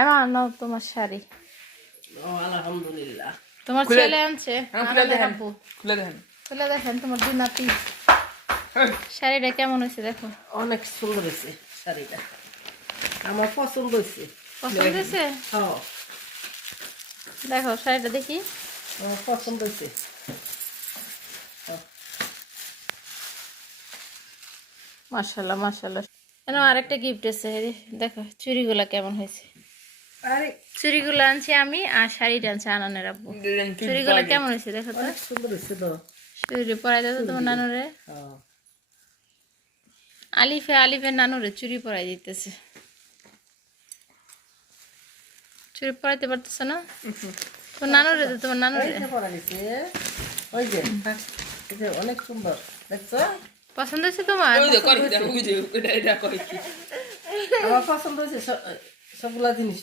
এবার নাও তোমার শাড়ি। আলহামদুলিল্লাহ। তোমার ছেলে আনছে আব্বু। খুলে দেখেন, খুলে দেখেন তোমার দুই নাতি। শাড়িটা কেমন হয়েছে দেখো। অনেক সুন্দর হয়েছে শাড়িটা, আমার পছন্দ হয়েছে। পছন্দ হয়েছে? হ্যাঁ, দেখো শাড়িটা দেখি। আমার পছন্দ হয়েছে। মাশাআল্লাহ মাশাআল্লাহ। এখানে আরেকটা গিফট আছে, দেখো চুড়িগুলা কেমন হয়েছে। আরে চুড়িগুলো আনছি আমি আর শাড়িটা আনছে আনানের আব্বু। চুড়িগুলো কেমন হয়েছে দেখো তো। অনেক সুন্দর হয়েছে তো। চুড়ি পরাই দাও তো তোমার নানুরে। আলিফের নানুরে চুড়ি পরাই দিতেছে। চুড়ি পরাইতে পারতেছ না তোমার নানুরে, তো তোমার নানুরে ওই যে অনেক সুন্দর, দেখছো? পছন্দ হয়েছে তোমার? আমার পছন্দ হয়েছে সবগুলা জিনিস।